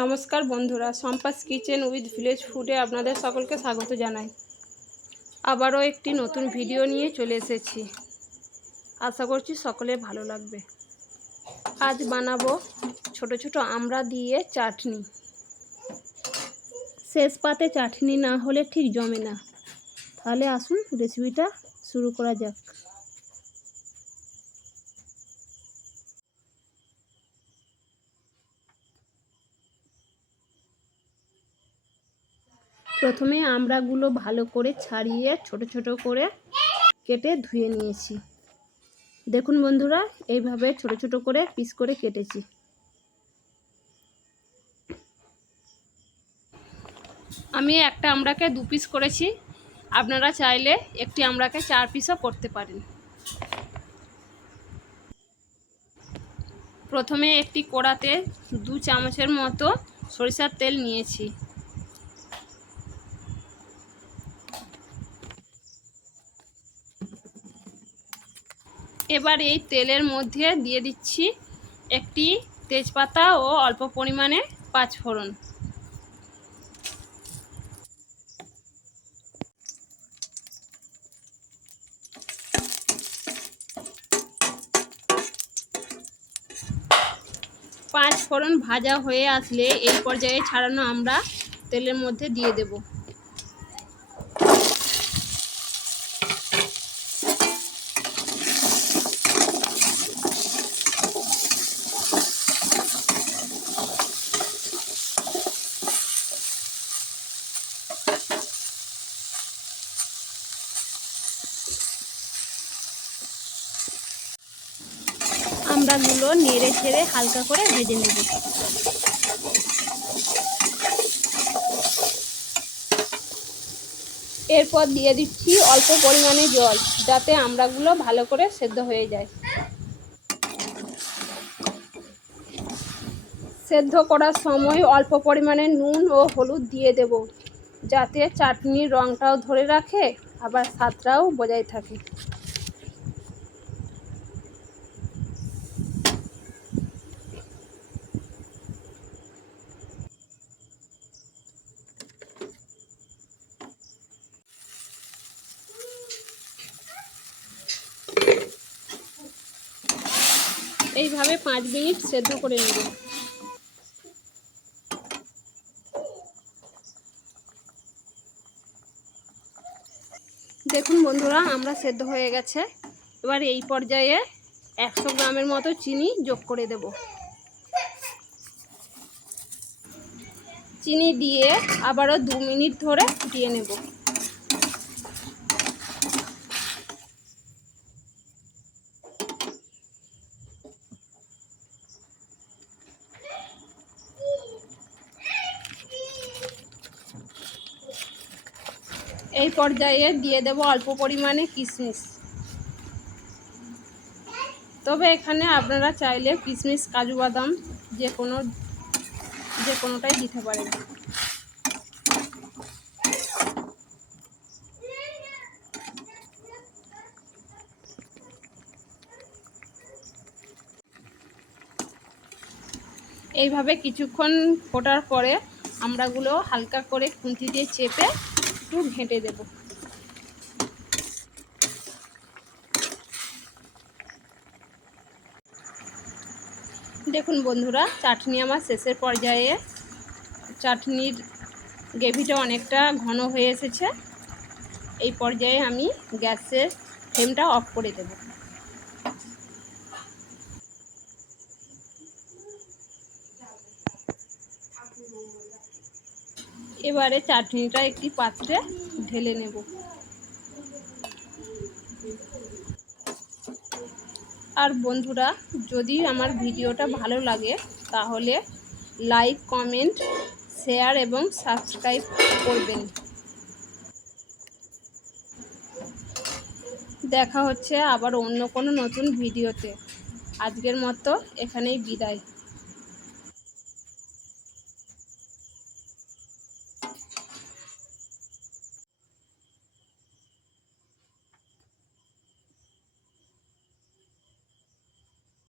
নমস্কার বন্ধুরা, সম্পাস kitchen with village ফুডে আপনাদের সকলকে স্বাগত জানাই। আবারও একটি নতুন ভিডিও নিয়ে চলে এসেছি। আশা করছি সকলের ভালো লাগবে। আজ বানাবো ছোট ছোট আমড়া দিয়ে চাটনি। শেষ পাতে চাটনি না হলে ঠিক জমে না। তাহলে আসুন রেসিপিটা শুরু করা যাক। প্রথমে আমড়াগুলো ভালো করে ছাড়িয়ে ছোট ছোট করে কেটে ধুয়ে নিয়েছি। দেখুন বন্ধুরা, এইভাবে ছোট ছোট করে পিস করে কেটেছি। আমি একটা আমড়াকে 2 পিস করেছি, আপনারা চাইলে একটি আমড়াকে 4 পিসও করতে পারেন। প্রথমে একটি কড়াতে 2 চামচের মতো সরিষার তেল নিয়েছি। এবার এই তেলের মধ্যে দিয়ে দিচ্ছি একটি তেজপাতা ও অল্প পরিমাণে 5 ফোড়ন। পাঁচ ফোড়ন ভাজা হয়ে আসলে এই পর্যায়ে ছাড়ানো আমরা তেলের মধ্যে দিয়ে দেব। আমড়াগুলো নেড়ে ছেড়ে হালকা করে ভেজে নেব। এরপর দিয়ে দিচ্ছি অল্প পরিমাণে জল, যাতে আমড়াগুলো ভালো করে সেদ্ধ হয়ে যায়। সেদ্ধ করার সময় অল্প পরিমাণে নুন ও হলুদ দিয়ে দেব, যাতে চাটনির রঙটাও ধরে রাখে, আবার স্বাদটাও বজায় থাকে। এইভাবে 5 মিনিট সেদ্ধ করে নেব। দেখুন বন্ধুরা, আমরা সেদ্ধ হয়ে গেছে। এবার এই পর্যায়ে 100 গ্রামের মতো চিনি যোগ করে দেব। চিনি দিয়ে আবারও 2 মিনিট ধরে ফুটিয়ে নেব। এই পর্যায়ে দিয়ে দেব অল্প পরিমাণে কিশমিশ। তবে এখানে আপনারা চাইলে কিশমিশ, কাজু বাদাম যে কোনোটাই দিতে পারেন। এইভাবে কিছুক্ষণ ফোটার পরে আমড়াগুলো হালকা করে খুন্তি দিয়ে চেপে একটু ঘেঁটে দেব। দেখুন বন্ধুরা, চাটনি আমার শেষের পর্যায়ে। চাটনির গ্রেভিটা অনেকটা ঘন হয়ে এসেছে। এই পর্যায়ে আমি গ্যাসের ফ্লেমটা অফ করে দেব। এবারে চাটনিটা একটি পাত্রে ঢেলে নেব। আর বন্ধুরা, যদি আমার ভিডিওটা ভালো লাগে তাহলে লাইক, কমেন্ট, শেয়ার এবং সাবস্ক্রাইব করবেন। দেখা হচ্ছে আবার অন্য কোনো নতুন ভিডিওতে। আজকের মতো এখানেই বিদায়।